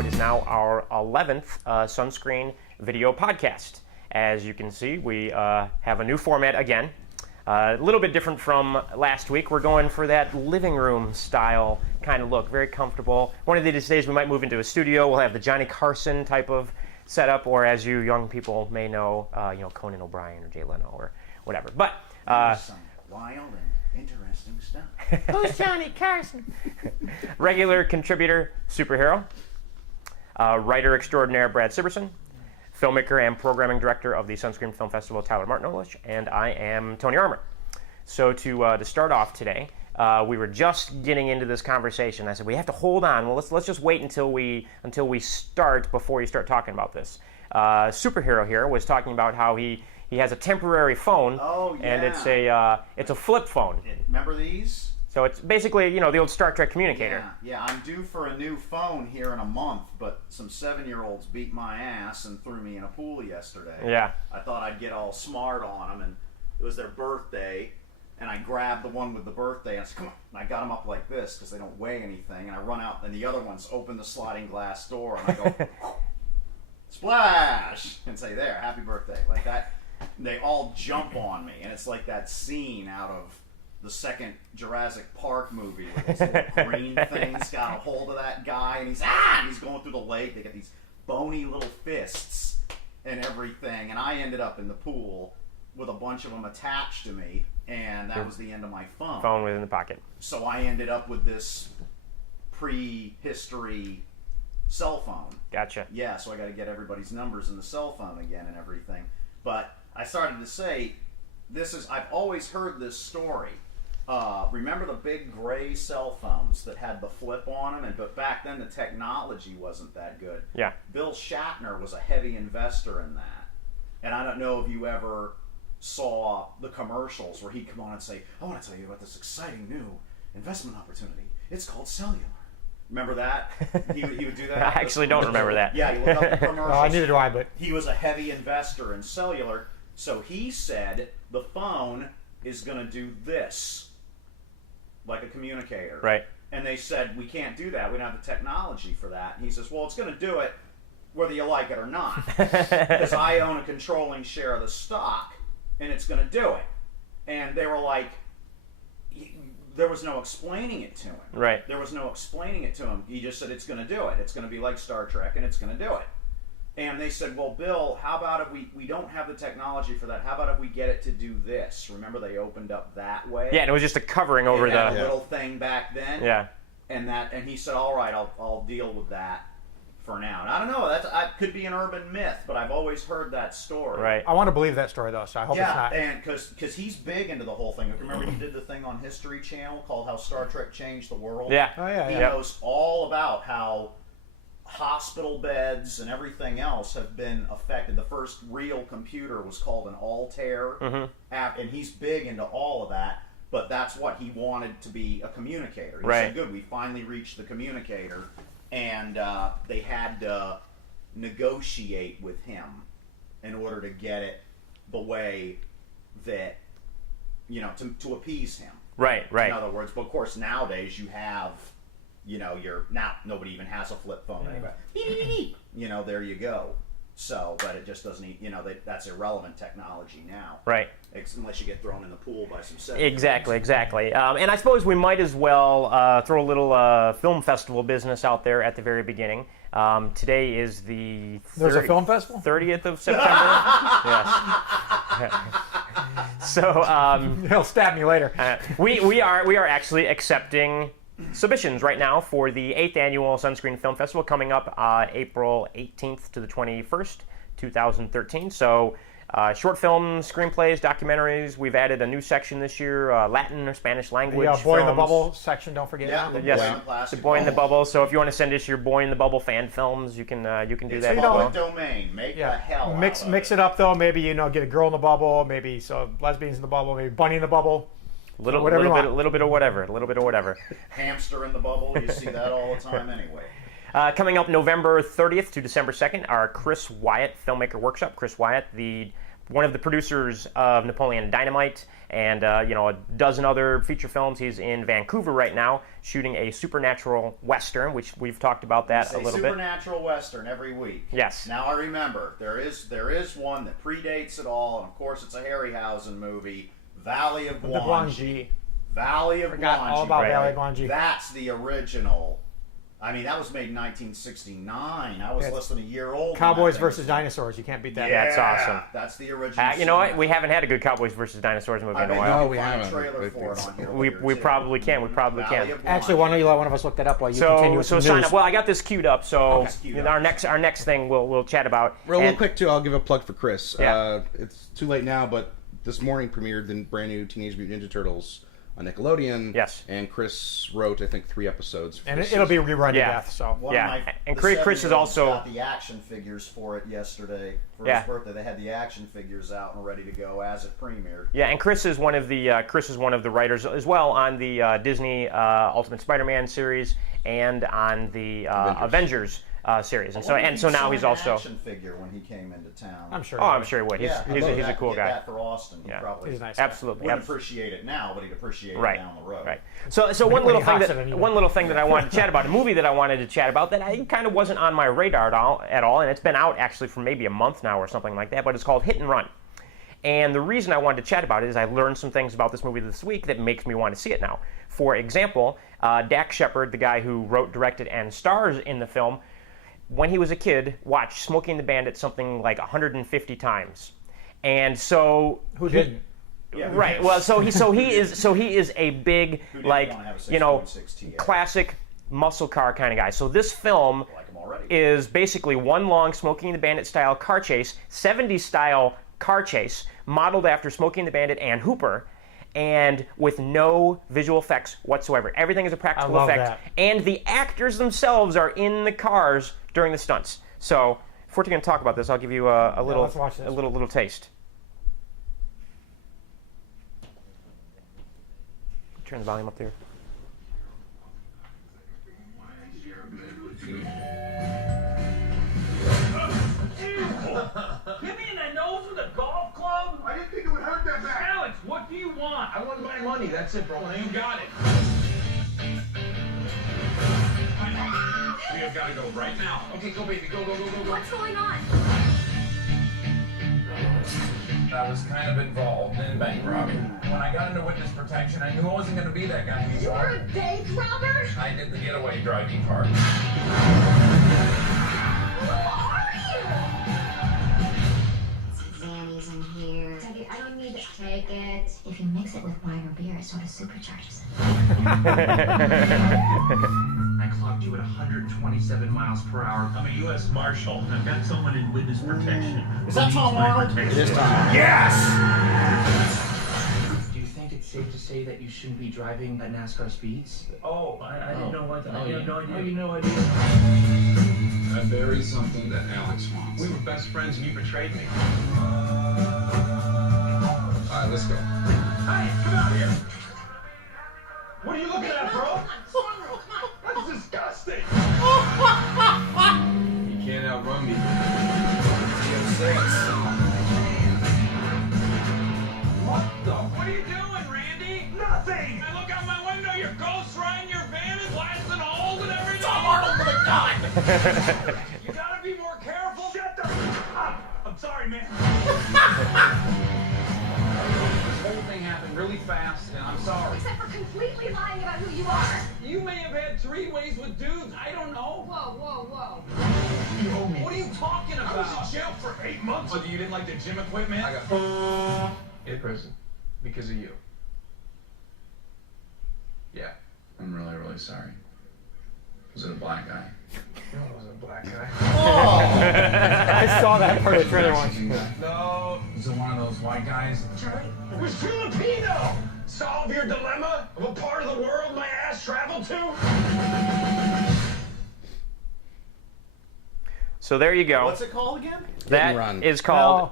what is now our 11th Sunscreen video podcast. As you can see, we have a new format again. A little bit different from last week. We're going for that living room style kind of look, very comfortable. One of these days we might move into a studio. We'll have the Johnny Carson type of setup, or as you young people may know, Conan O'Brien or Jay Leno or whatever. But some wild and interesting stuff. who's Johnny Carson? Regular contributor, superhero, writer extraordinaire Brad Siberson, filmmaker and programming director of the Sunscreen Film Festival, Tyler Martinovich, and I am Tony Armour. So to start off today, we were just getting into this conversation. I said we have to hold on. Well, let's just wait until we start before you start talking about this. Superhero here was talking about how he has a temporary phone. Oh, yeah. And it's a flip phone. Remember these? So it's basically, the old Star Trek communicator. Yeah, I'm due for a new phone here in a month, but some 7-year-olds beat my ass and threw me in a pool yesterday. Yeah. I thought I'd get all smart on them, and it was their birthday, and I grabbed the one with the birthday, and I said, come on. And I got them up like this, because they don't weigh anything, and I run out, and the other ones open the sliding glass door, and I go, splash, and say, there, happy birthday, like that. And they all jump on me, and it's like that scene out of the second Jurassic Park movie where those little green things got a hold of that guy, and he's going through the lake. They got these bony little fists and everything, and I ended up in the pool with a bunch of them attached to me, and that was the end of my phone. Phone within the pocket. So I ended up with this prehistory cell phone. Gotcha. Yeah, so I got to get everybody's numbers in the cell phone again and everything. But I started to say, I've always heard this story. Remember the big gray cell phones that had the flip on them? But back then the technology wasn't that good. Yeah. Bill Shatner was a heavy investor in that. And I don't know if you ever saw the commercials where he'd come on and say, I want to tell you about this exciting new investment opportunity. It's called cellular. Remember that? He would do that. I actually don't remember that. Yeah, you look up the commercials. Neither do I, but He was a heavy investor in cellular, so he said the phone is going to do this, like a communicator. Right. And they said, we can't do that. We don't have the technology for that. And he says, well, it's going to do it whether you like it or not. Because I own a controlling share of the stock, and it's going to do it. And they were like, there was no explaining it to him. Right. There was no explaining it to him. He just said, it's going to do it. It's going to be like Star Trek, and it's going to do it. And they said, well, Bill, how about if we don't have the technology for that? How about if we get it to do this? Remember they opened up that way? Yeah, and it was just a covering over it had the a little thing back then. Yeah. And he said, all right, I'll deal with that for now. And I don't know, that could be an urban myth, but I've always heard that story. Right. I want to believe that story though, so I hope it's not. Yeah, and because he's big into the whole thing. Remember he did the thing on History Channel called How Star Trek Changed the World? Yeah. Oh yeah, He yeah. knows all about how hospital beds and everything else have been affected. The first real computer was called an Altair, and he's big into all of that, but that's what he wanted to be, a communicator. He said, good, we finally reached the communicator, and they had to negotiate with him in order to get it the way that, to appease him. Right. In other words, but of course nowadays you have, nobody even has a flip phone anyway. Beep, beep, beep, beep. There you go. So, but it just doesn't, that's irrelevant technology now. Right. Unless you get thrown in the pool by some 7. Exactly. And I suppose we might as well throw a little film festival business out there at the very beginning. Today is the There's a film festival? 30th of September. Yes. So He'll stab me later. we are actually accepting submissions right now for the 8th annual Sunscreen Film Festival coming up April 18th to the 21st, 2013. So short films, screenplays, documentaries. We've added a new section this year, Latin or Spanish language The Boy in the films. Bubble section, don't forget. Yeah, that. Yes, the Boy in the Bubble. So if you want to send us your Boy in the Bubble fan films, you can do that as well. Public domain. Make the hell Mix out of it up though. Maybe get a girl in the bubble. Maybe lesbians in the bubble. Maybe bunny in the bubble. A little bit of whatever. Hamster in the bubble. You see that all the time anyway. Coming up November 30th to December 2nd, our Chris Wyatt Filmmaker Workshop. Chris Wyatt, the one of the producers of Napoleon Dynamite and a dozen other feature films. He's in Vancouver right now shooting a supernatural western, which we've talked about that a little bit. Supernatural western every week. Yes. Now I remember there is one that predates it all, and of course it's a Harryhausen movie, Valley of The Guanji. Guanji. Valley of Forgot Guanji. all about Right. Valley of Guanji. That's the original. I mean, that was made in 1969. I was Yes. less than a year old. Cowboys versus dinosaurs. You can't beat that. Yeah. That's awesome. That's the original. You know what? We haven't had a good Cowboys versus Dinosaurs movie I in a bet while. you No, can we find a haven't. trailer for it on here We later, too. probably can. We probably Valley can. of Actually, Guanji. why don't you let one of us look that up while you continue with So some sign news? up. Well, I got this queued up. So Okay. Queued our up. next thing we'll chat about. Real And- quick too, I'll give a plug for Chris. Yeah. It's too late now, but this morning premiered the brand new Teenage Mutant Ninja Turtles on Nickelodeon. Yes. And Chris wrote, I think, 3 episodes. For And this it'll be season. rerun to Yeah. death. So One Yeah, of and the Chris is 7-year-olds also- got the action figures for it yesterday for Yeah. his birthday. They had the action figures out and ready to go as it premiered. Yeah, and Chris is one of the writers as well on the Disney Ultimate Spider-Man series and on the Avengers series, and so now he's an also. action figure when he came into town. I'm sure. Oh, I'm sure he would. He's a cool guy. That for Austin, he Yeah. probably He's a nice guy. Absolutely. wouldn't appreciate it now, but he'd appreciate it Right. down the road. Right. So one When little he thing hops it anyway. that I wanted to chat about, a movie that I wanted to chat about that I kind of wasn't on my radar at all, and it's been out actually for maybe a month now or something like that. But it's called Hit and Run. And the reason I wanted to chat about it is I learned some things about this movie this week that makes me want to see it now. For example, Dak Shepard, the guy who wrote, directed, and stars in the film, when he was a kid, watched Smokey and the Bandit something like 150 times. And so Who didn't? Yeah, who right. cares? Well, so he is a big Who didn't like wanna have a 6.6 TA? classic muscle car kind of guy. So this film I like him already. is basically one long Smokey and the Bandit style car chase, 70s style car chase, modeled after Smokey and the Bandit and Hooper, and with no visual effects whatsoever. Everything is a practical I love effect, that. and the actors themselves are in the cars during the stunts. So if we're going to talk about this, I'll give you a little let's watch this. a little taste. Turn the volume up there. Hit me in the nose with a golf club? I didn't think it would hurt that bad. Alex, what do you want? I want my money. That's it, bro. You got it. We have got to go right now. Okay, go, baby. Go, go, go, go, go. What's going on? I was kind of involved in bank robbing. When I got into witness protection, I knew I wasn't going to be that guy who You're a bank robber? I did the getaway driving part. Who are you? Zanny's in here. Take it. I don't need it. Take it. If you mix it with wine or beer, it sort of supercharges it. I clocked you at 127 miles per hour. I'm a U.S. Marshal, and I've got someone in witness protection. Is that Tom Arnold? It is time. Yes! Do you think it's safe to say that you shouldn't be driving at NASCAR speeds? Oh, I didn't know what. I had no idea. Oh, you no idea. I buried something that Alex wants. We were best friends, and you betrayed me. All right, let's go. Hey, come out here! What are you looking at, bro? That's disgusting! You can't outrun me. What are you doing, Randy? Nothing! I look out my window, your ghost riding your van and blasting holes and everything! Tom Arnold with a gun! You gotta be more careful! Shut the up! I'm sorry, man. This whole thing happened really fast, and I'm sorry. Except for completely lying about who you are. You may have had 3 ways with dudes, I don't know. Whoa, whoa, whoa. You owe me. What are you talking about? I was in jail for 8 months. Oh, you didn't like the gym equipment? I got in prison because of you. Yeah, I'm really, really sorry. Was it a black guy? No, it wasn't a black guy. I saw that part of the trailer once. No. Was it one of those white guys? Charlie? It was Filipino! Solve your dilemma of a part of the world my ass traveled to? So there you go. What's it called again? That Run. is called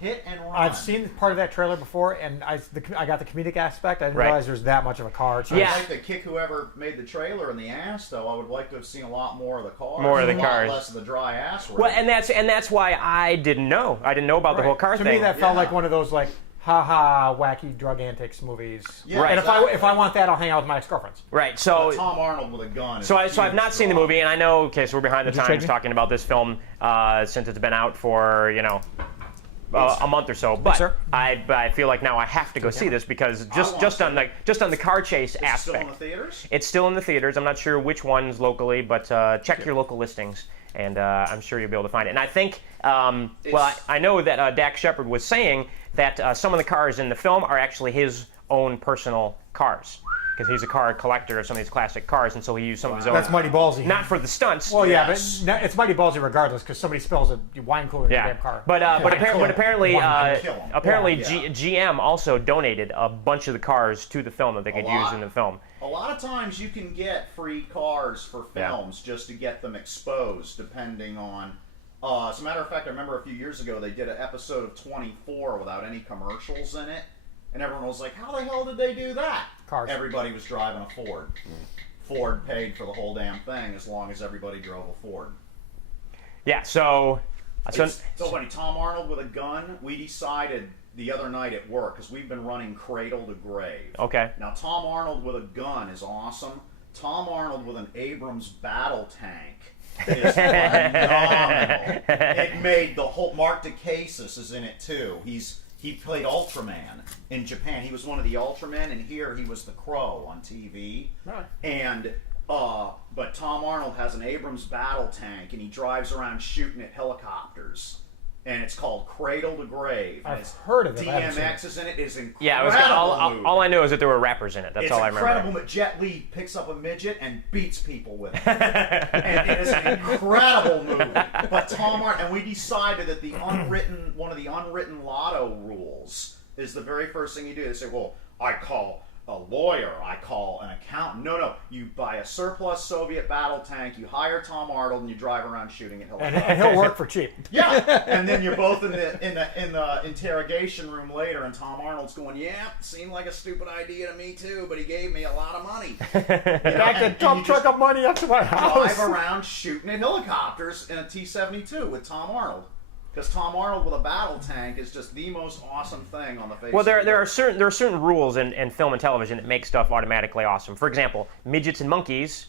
Hit and run. I've seen part of that trailer before, and I got the comedic aspect. I didn't Right. realize there's that much of a car. So Yeah. I'd like to kick whoever made the trailer in the ass, though. I would like to have seen a lot more of the cars. More of the a lot cars. less of the dry ass. Well, and that's why I didn't know. I didn't know about the whole car to thing. me, that felt Yeah. like one of those like ha wacky drug antics movies. Yeah, And exactly. if I want that, I'll hang out with my ex-girlfriends. Right. So Tom Arnold with a gun. So I've not seen the movie, and I know. Okay, so we're behind the Did you times trade me? talking about this film since it's been out for a month or so. But sir. I feel like now I have to go see this because just on the car chase It's still in aspect. the theaters? It's still in the theaters. I'm not sure which ones locally, but check your local listings, and I'm sure you'll be able to find it. And I think, I know that Dak Shepard was saying that some of the cars in the film are actually his own personal cars, because he's a car collector of some of these classic cars, and so he used some of his own. That's mighty ballsy. Not for the stunts. Well, Yes. yeah, but it's mighty ballsy regardless because somebody spills a wine cooler in the damn car. But apparently, kill 'em. apparently Yeah. GM also donated a bunch of the cars to the film that they could use lot. in the film. A lot of times you can get free cars for films just to get them exposed, depending on. As a matter of fact, I remember a few years ago they did an episode of 24 without any commercials in it, and everyone was like, "How the hell did they do that?" Cars. Everybody was driving a Ford. Ford paid for the whole damn thing as long as everybody drove a Ford. Yeah. So It's so funny. Tom Arnold with a gun. We decided the other night at work because we've been running Cradle to Grave. okay. Now, Tom Arnold with a gun is awesome. Tom Arnold with an Abrams battle tank is phenomenal. It made the whole. Mark Dacascos is in it too. He played Ultraman in Japan. He was one of the Ultramen, and here he was the Crow on TV. Right. And but Tom Arnold has an Abrams battle tank, and he drives around shooting at helicopters. And it's called Cradle to Grave. And I've it's heard of it, but I haven't seen DMX is in it. It's incredible. Yeah. movie. All I know is that there were rappers in it. That's It's all I remember. incredible that Jet Li picks up a midget and beats people with it. And it is an incredible movie. But Tom Arnold, and we decided that one of the unwritten lotto rules is the very first thing you do. They say, well, I call a lawyer, I call an accountant. No, you buy a surplus Soviet battle tank, you hire Tom Arnold, and you drive around shooting at helicopters. And he'll work for cheap. Yeah, and then you're both in the interrogation room later, and Tom Arnold's going, "Yeah, seemed like a stupid idea to me too, but he gave me a lot of money." Back the dump truck of money up to my house. Drive around shooting at helicopters in a T-72 with Tom Arnold. Because Tom Arnold with a battle tank is just the most awesome thing on the face. Well, of the there are earth. certain rules in film and television that make stuff automatically awesome. For example, midgets and monkeys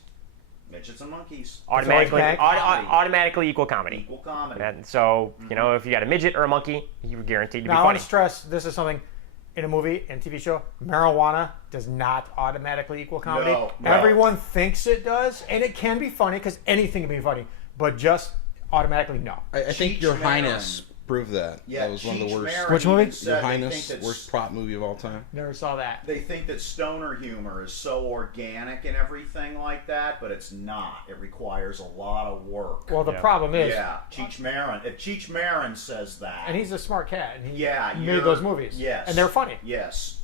Midgets and monkeys. automatically equal comedy. Equal comedy. And so if you got a midget or a monkey, you're guaranteed to be Now, I want funny. to stress this is something in a movie and TV show. Marijuana does not automatically equal comedy. No. Everyone thinks it does, and it can be funny because anything can be funny, but just automatically no. I think Cheech Your Marin. Highness proved that. Yeah, That was one of the Cheech worst. Marin Which movie? even said Your they Highness, think worst prop movie of all time. Never saw that. They think that stoner humor is so organic and everything like that, but it's not. It requires a lot of work. Well, the problem is, Yeah, Cheech Marin. If Cheech Marin says that, and he's a smart cat, and he made you're- those movies. Yes, and they're funny. Yes,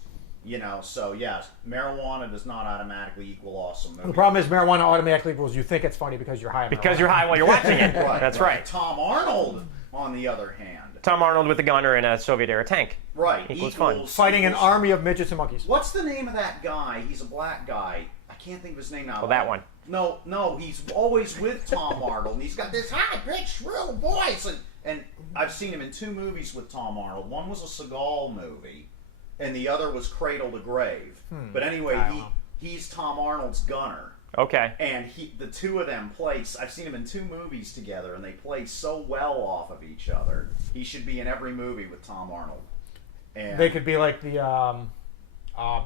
so yes, marijuana does not automatically equal awesome movie. The problem is marijuana automatically equals you think it's funny because you're high on Because marijuana. you're high while you're watching it. Right, That's right. Tom Arnold, on the other hand, Tom Arnold with a gunner in a Soviet-era tank. right, Equals fun. fighting an equals- army of midgets and monkeys. What's the name of that guy? He's a black guy. I can't think of his name now. Well, that one. No, he's always with Tom Arnold, and he's got this high-pitched, shrill voice. And I've seen him in 2 movies with Tom Arnold. One was a Seagal movie, and the other was Cradle to Grave. But anyway, I don't know. he's Tom Arnold's gunner. Okay. And the two of them play. I've seen them in 2 movies together, and they play so well off of each other. He should be in every movie with Tom Arnold. And They could be like the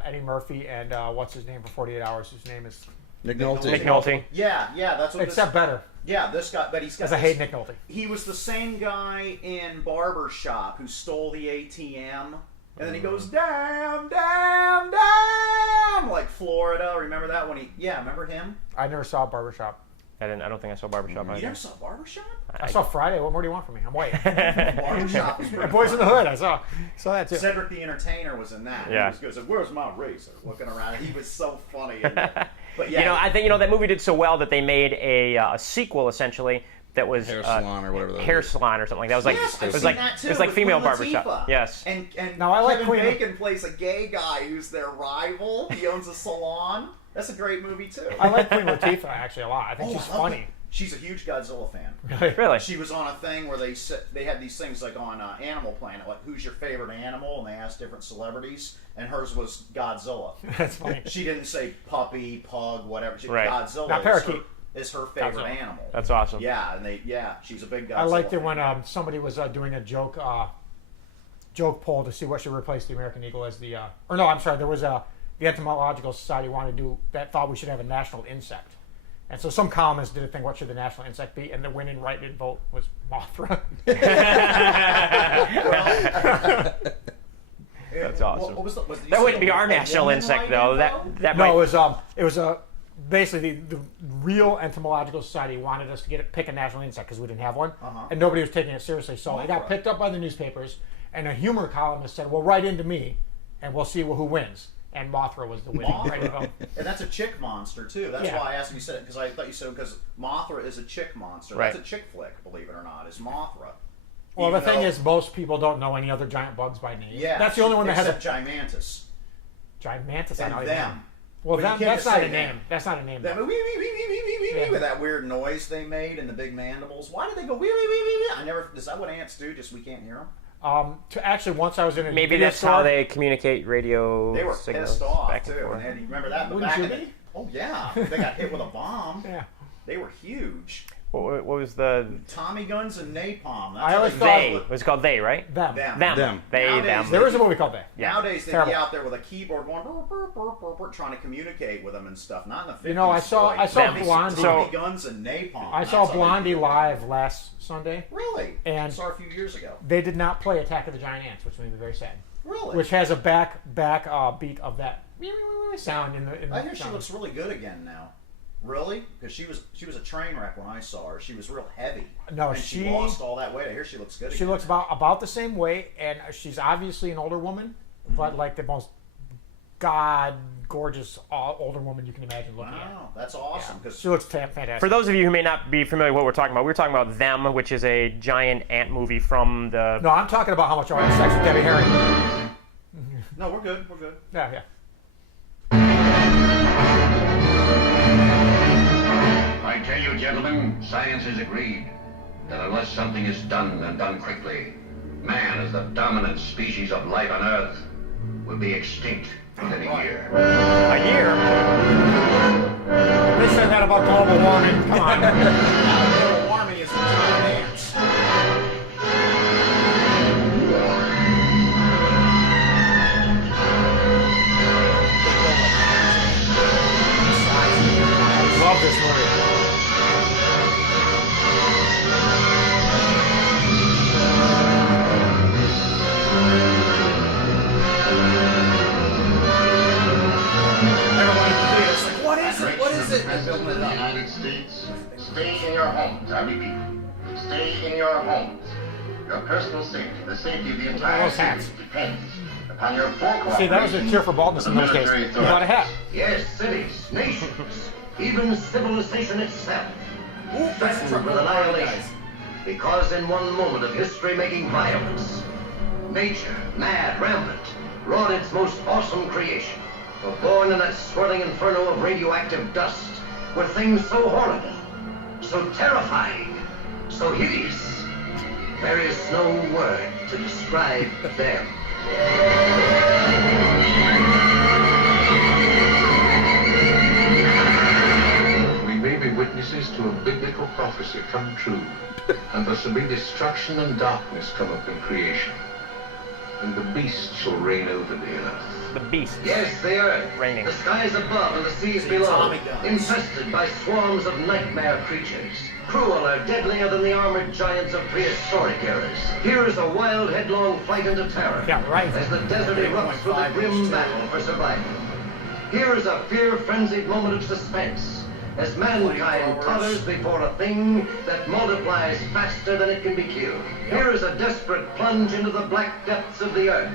Eddie Murphy and what's his name for 48 Hours? Whose name is Nick Nolte. Nick Nolte. yeah, that's what. except better. This guy, but he's got. Because I hate Nick Nolte. He was the same guy in Barbershop who stole the ATM. And then he goes, damn, like Florida. Remember that when remember him? I never saw Barbershop. I don't think I saw Barbershop You either. never saw Barbershop? I saw Friday. What more do you want from me? I'm white. Barbershop was pretty Boys in the Hood. I saw that too. Cedric the Entertainer was in that. Yeah. He goes, where's my razor? Looking around. He was so funny in that. But yeah. I think that movie did so well that they made a sequel essentially that was Hair salon or whatever that hair is. salon or something like that. It was like Yes, I've it was seen like that too, it was like with female Queen barbershop. Latifah. Yes. And Now, I like Kevin Queen- Bacon plays a gay guy who's their rival. He owns a salon. That's a great movie too. I like Queen Latifah actually a lot. I think she's I love funny. it. She's a huge Godzilla fan. Really? She was on a thing where they had these things like on Animal Planet, like who's your favorite animal, and they asked different celebrities, and hers was Godzilla. That's funny. She didn't say puppy, pug, whatever. Right. Godzilla Not parakeet. is her favorite Godzilla. animal. That's awesome. Yeah, and she's a big Godzilla I liked it fan. when somebody was doing a joke poll to see what should replace the American eagle as the or no, I'm sorry, there was the Entomological Society wanted to do that, thought we should have a national insect. And so some columnists did a thing, what should the national insect be? And the winning right-in vote was Mothra. That's awesome. What was the, That wouldn't be our national insect though. That No, might, it was basically the real Entomological Society wanted us to pick a national insect because we didn't have one, and nobody was taking it seriously. So it got picked up by the newspapers, and a humor columnist said, "Well, write into me, and we'll see who wins." And Mothra was the winning right vote. And that's a chick monster too. That's Yeah. why I asked you said it because I thought you said because Mothra is a chick monster. Right. That's a chick flick, believe it or not. Is Mothra. Well, Even the thing though- is, most people don't know any other giant bugs by name. yeah, that's the only one that has a except Gigantus giant mantis. I and don't them. even know. Well, But you them, can't that's just not say a name. them. That's not a name. That though. Yeah. with that weird noise they made and the big mandibles. Why did they go wee wee wee wee wee? I never. Is that what ants do? Just we can't hear them. Actually, once I was in a maybe video that's store, how they communicate radio They were signals pissed off back and too. forth. And you remember that in the Wouldn't back you of the, be? Oh yeah, they got hit with a bomb. Yeah. They were huge. What was the Tommy guns and napalm. That's I how always they thought- they? it. It was called they, right? Them. Them. Them. They, Nowadays, them. There is a movie called They. Yeah. Nowadays they'd Terrible. be out there with a keyboard going burr, burr, burr, burr, burr, trying to communicate with them and stuff. Not in the 50s. You know, I saw Them. Blondie. Tommy guns and napalm. I That's saw how they Blondie do it. live last Sunday. Really? And- I saw her a few years ago. They did not play Attack of the Giant Ants, which made me very sad. Really? Which has a back beat of that sound in the. I hear she looks really good again now. Really? Because she was a train wreck when I saw her. She was real heavy. No, and she- lost all that weight. I hear she looks good. She again looks now. about the same weight, and she's obviously an older woman, but like the most gorgeous older woman you can imagine looking at. Wow, that's awesome. Because She looks fantastic. For those of you who may not be familiar with what we're talking about Them, which is a giant ant movie from the. No, I'm talking about how much I had sex with Debbie Harry. no, we're good. We're good. Yeah, yeah. I tell you, gentlemen, science has agreed that unless something is done and done quickly, man as the dominant species of life on Earth will be extinct within a year. A year? They said that about global warming. Come on. Global warming is the giant ants. I love this movie. It's like, what is it? What is it? President Building of it the up. United States, stay in your homes, I repeat. Stay in your homes. Your personal safety, the safety of the entire those hats. city depends upon your full cooperation. See, that was a cheer for baldness in those days. Military You bought a hat. Yes, cities, nations, even civilization itself, threatened with annihilation. Because in one moment of history-making violence, nature, mad, rampant, wrought its most awesome creation. For born in that swirling inferno of radioactive dust were things so horrible, so terrifying, so hideous. There is no word to describe them. We may be witnesses to a biblical prophecy come true, and there shall be destruction and darkness come upon creation, and the beast shall reign over the earth. The beast. Yes, the earth, Raining. the skies above and the seas The below, atomic guns. infested by swarms of nightmare creatures, crueler, deadlier than the armored giants of prehistoric eras. Here is a wild, headlong flight into terror, Yeah, right. as the desert erupts with a grim battle for survival. Here is a fear-frenzied moment of suspense, as mankind totters before a thing that multiplies faster than it can be killed. Here is a desperate plunge into the black depths of the earth,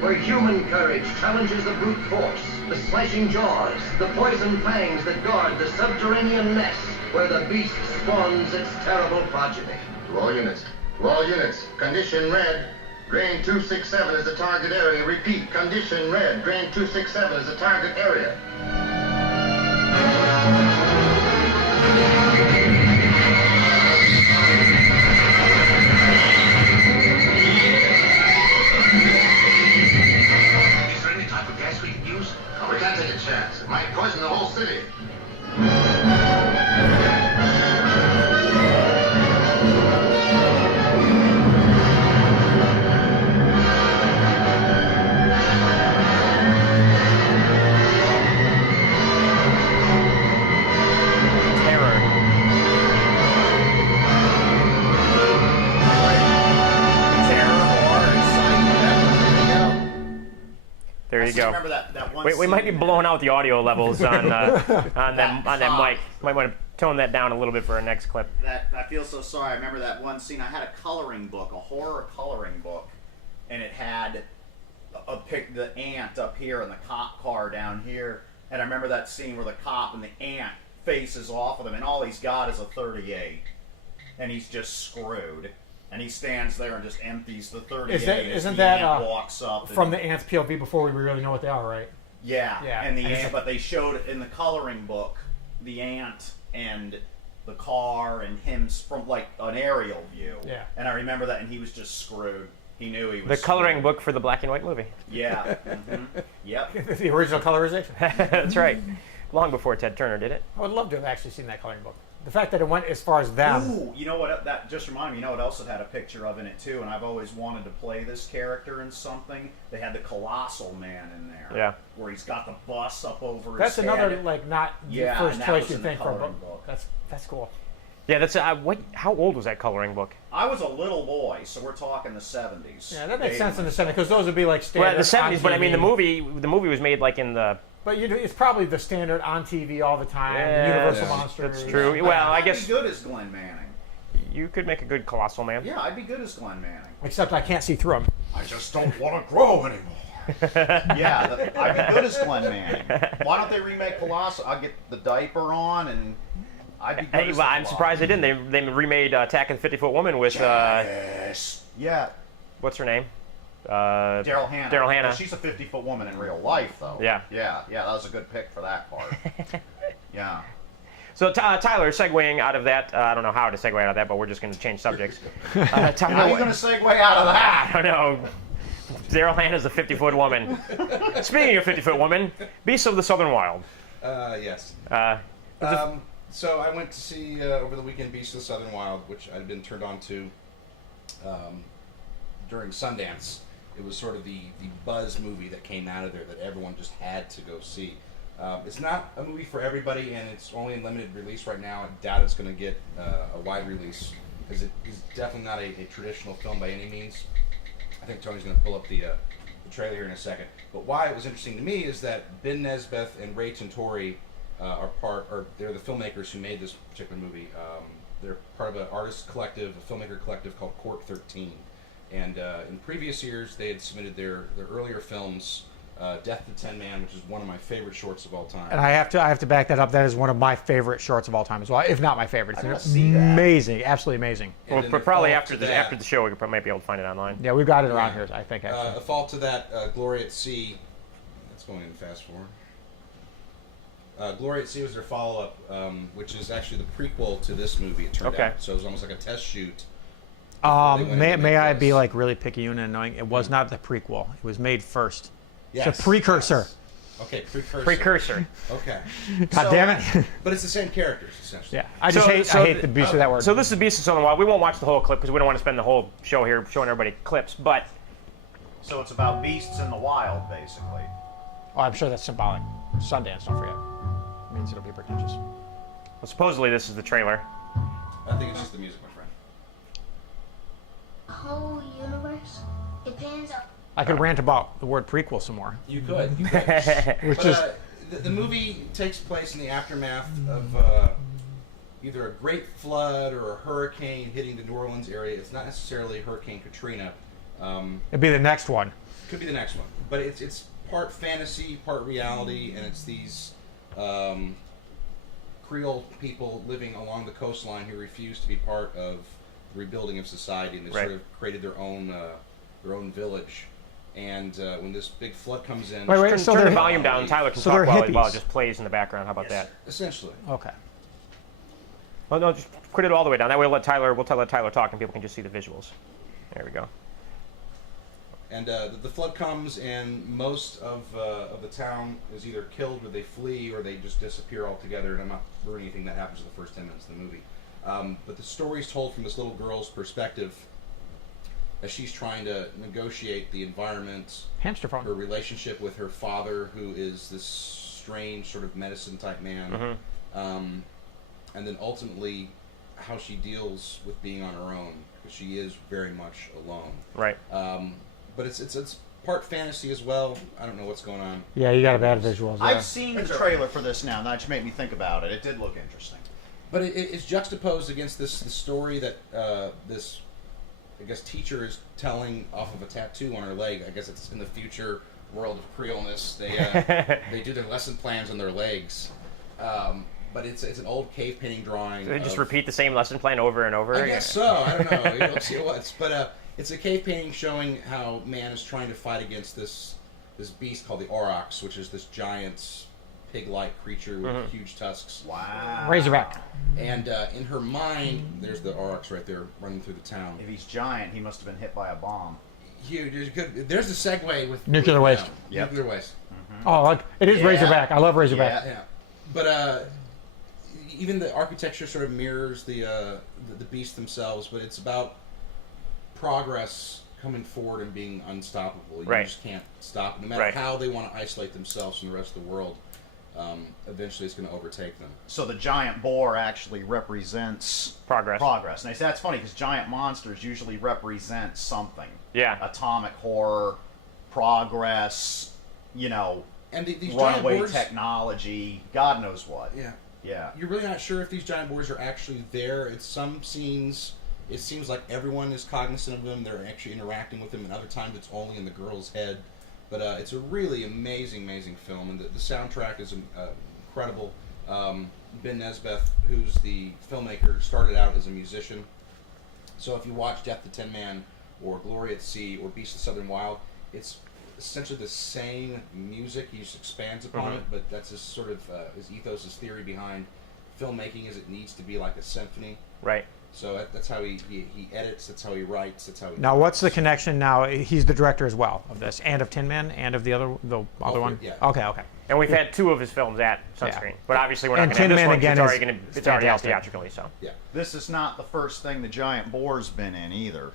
where human courage challenges the brute force, the slashing jaws, the poison fangs that guard the subterranean nest where the beast spawns its terrible progeny. To all units, condition red. Drain 267 is the target area. Repeat, condition red. Drain 267 is the target area. Is there any type of gas we can use? No, we can't take a chance. It might poison the whole city. Terror. There you go. Remember that one We might be scene- blowing out the audio levels on that mic. Might want to tone that down a little bit for our next clip. That I feel so sorry. I remember that one scene. I had a coloring book, a horror coloring book, and it had the ant up here and the cop car down here. And I remember that scene where the cop and the ant faces off of them, and all he's got is a 38, and he's just screwed. And he stands there and just empties the 38. Isn't that ant walks up from the ant's POV before we really know what they are, right? Yeah, Yeah. and the ant, but they showed in the coloring book the ant and the car and him from like an aerial view. Yeah. And I remember that, and he was just screwed. He knew he was The coloring screwed. book for the black and white movie. Yeah. Yep. The original colorization. That's right. Long before Ted Turner did it. I would love to have actually seen that coloring book. The fact that it went as far as them. Ooh, you know what? That just reminded me. You know what else it had a picture of in it too? And I've always wanted to play this character in something. They had the Colossal Man in there. Yeah. Where he's got the bus up over That's his another head. like not Yeah, the first and that choice was you in the think for a coloring book. book. That's cool. Yeah, that's what. How old was that coloring book? I was a little boy, so we're talking the 70s. Yeah, that makes Dating sense in the myself. 70s because those would be like standard. Well, the 70s, but I on mean TV. the movie was made like in the. But it's probably the standard on TV all the time. Yeah, Universal yeah. Monsters. That's true. Well, I I'd guess be good as Glenn Manning. you could make a good Colossal Man. Yeah, I'd be good as Glenn Manning. Except I can't see through them. I just don't want to grow anymore. Yeah, I'd be good as Glenn Manning. Why don't they remake Colossal? I'll get the diaper on and I'd be good Hey, as well, the I'm surprised they didn't. They remade Attack of the 50-Foot Woman with Yes. Yeah, what's her name? Daryl Hannah. Daryl Hannah. Well, she's a 50-foot woman in real life, though. Yeah. Yeah, that was a good pick for that part. Yeah. So Tyler, segueing out of that, I don't know how to segue out of that, but we're just going to change subjects. Tyler, How are you going to segue out of that? I don't know. Daryl Hannah's a 50-foot woman. Speaking of 50-foot woman, Beasts of the Southern Wild. Yes. So I went to see over the weekend Beasts of the Southern Wild, which I'd been turned on to during Sundance. It was sort of the buzz movie that came out of there that everyone just had to go see. It's not a movie for everybody, and it's only in limited release right now. I doubt it's going to get a wide release, because it is definitely not a traditional film by any means. I think Tony's going to pull up the trailer here in a second. But why it was interesting to me is that Ben Nesbitt and Ray Tintori they're the filmmakers who made this particular movie. They're part of an artist collective, a filmmaker collective called Cork 13. And in previous years, they had submitted their earlier films, Death to Tin Man, which is one of my favorite shorts of all time. And I have to back that up. That is one of my favorite shorts of all time as well, if not my favorite. I It's gotta see that. amazing, absolutely amazing. Well, then but probably follow-up after to the that- after the show, we might be able to find it online. Yeah, we've got it around here, I think. a Actually, fault to that, Glory at Sea. That's going in fast forward. Glory at Sea was their follow-up, which is actually the prequel to this movie. It turned Okay. out, so it was almost like a test shoot. before they went in to may make I be this. like really picky and annoying? It was not the prequel. It was made first. Yes, It's a precursor. yes. Okay, precursor. Precursor. Okay, God damn it! but it's the same characters essentially. Yeah, I just hate the abuse of that word. So this is Beasts of the Southern Wild. We won't watch the whole clip because we don't want to spend the whole show here showing everybody clips. But So it's about beasts in the wild, basically. Oh, I'm sure that's symbolic. Sundance, don't forget. Means it'll be pretentious. well, supposedly this is the trailer. I think it's just the music, my friend. Whole universe depends on. I could rant about the word prequel some more. You could. Which But, is the movie takes place in the aftermath of either a great flood or a hurricane hitting the New Orleans area. It's not necessarily Hurricane Katrina. it'd be the next one. Could be the next one, but it's part fantasy, part reality, and it's these Creole people living along the coastline who refused to be part of the rebuilding of society, and they sort of created their own village. And when this big flood comes in, Wait, so turn the they're- volume down. Tyler can so talk they're while it hippies. just plays in the background. How about that? essentially. Okay. Well, no, just put it all the way down. That way, we'll let Tyler talk, and people can just see the visuals. There we go. And the flood comes, and most of the town is either killed, or they flee, or they just disappear altogether. And I'm not ruining anything that happens in the first 10 minutes of the movie. But the story is told from this little girl's perspective, as she's trying to negotiate the environment, Hamster phone. her relationship with her father, who is this strange sort of medicine type man, and then ultimately how she deals with being on her own, because she is very much alone. Right. But it's part fantasy as well. I don't know what's going on. Yeah, you got a bad visuals. I've seen the trailer for this now, and that just made me think about it. It did look interesting. But it's juxtaposed against this story that this, I guess, teacher is telling off of a tattoo on her leg. I guess it's in the future world of Creoleness. They do their lesson plans on their legs. But it's an old cave painting drawing. Do they just repeat the same lesson plan over and over? I guess so. I don't know. You'll see what. But it's a cave painting showing how man is trying to fight against this beast called the aurochs, which is this giant pig-like creature with huge tusks. Wow. Razorback. And in her mind, there's the aurochs right there running through the town. If he's giant, he must have been hit by a bomb. Huge. There's the segue with Nuclear waste. Yep. Nuclear waste. Oh, like, it is Yeah. Razorback. I love Razorback. Yeah. But even the architecture sort of mirrors the beasts themselves, but it's about progress coming forward and being unstoppable. You just can't stop it. No matter how they want to isolate themselves from the rest of the world, eventually it's going to overtake them. So the giant boar actually represents progress. And that's funny because giant monsters usually represent something. Yeah. Atomic horror, progress, and these giant runaway boars, technology, God knows what. Yeah. Yeah. You're really not sure if these giant boars are actually there. In some scenes, it seems like everyone is cognizant of them. They're actually interacting with them. And other times, it's only in the girl's head. But it's a really amazing film. And the soundtrack is incredible. Ben Nesbeth, who's the filmmaker, started out as a musician. So if you watch Death to Tin Man or Glory at Sea or Beast of Southern Wild, it's essentially the same music. He just expands upon it, but that's his sort of his ethos, his theory behind filmmaking is it needs to be like a symphony. Right. So that's how he edits, that's how he writes, that's how he... Now, what's the connection now? He's the director as well of this, and of Tin Man, and of the other one? Yeah. Okay. And we've had 2 of his films at Sunscreen. But obviously we're not And going to have Tin this Man one. again It's already out fantastic. theatrically, so. Yeah. This is not the first thing the giant boar's been in either.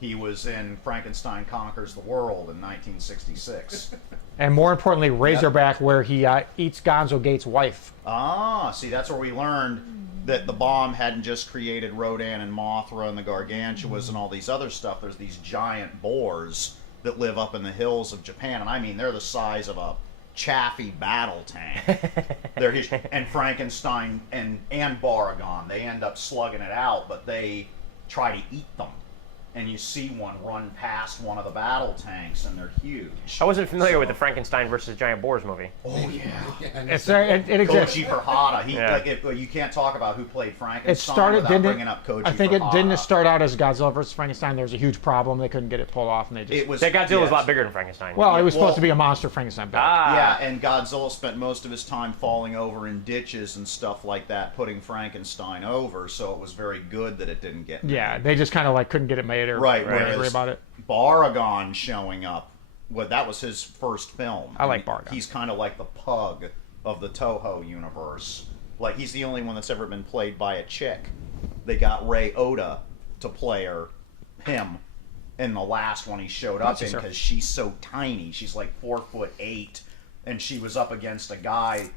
He was in Frankenstein Conquers the World in 1966. And more importantly, Razorback, where he eats Gonzo Gates' wife. Ah, see, that's where we learned that the bomb hadn't just created Rodan and Mothra and the Gargantuas and all these other stuff. There's these giant boars that live up in the hills of Japan, and I mean, they're the size of a Chaffee battle tank. They're huge. And Frankenstein and Baragon, they end up slugging it out, but they try to eat them. And you see one run past one of the battle tanks, and they're huge. I wasn't familiar with the Frankenstein versus Giant Boars movie. Oh yeah, It exists. Koji Ferhata. You can't talk about who played Frankenstein without bringing up Koji I think Ferhata. didn't it start out as Godzilla versus Frankenstein? There was a huge problem. They couldn't get it pulled off, and they just... That Godzilla was a lot bigger than Frankenstein. Well, it was supposed to be a monster Frankenstein. Yeah, and Godzilla spent most of his time falling over in ditches and stuff like that, putting Frankenstein over, so it was very good that it didn't get made. Yeah, they just kind of like couldn't get it made or angry about it. Baragon showing up, that was his first film. I like Baragon. He's kind of like the Pug of the Toho universe. Like, he's the only one that's ever been played by a chick. They got Ray Oda to play him in the last one he showed up in because she's so tiny. She's like 4'8", and she was up against a guy,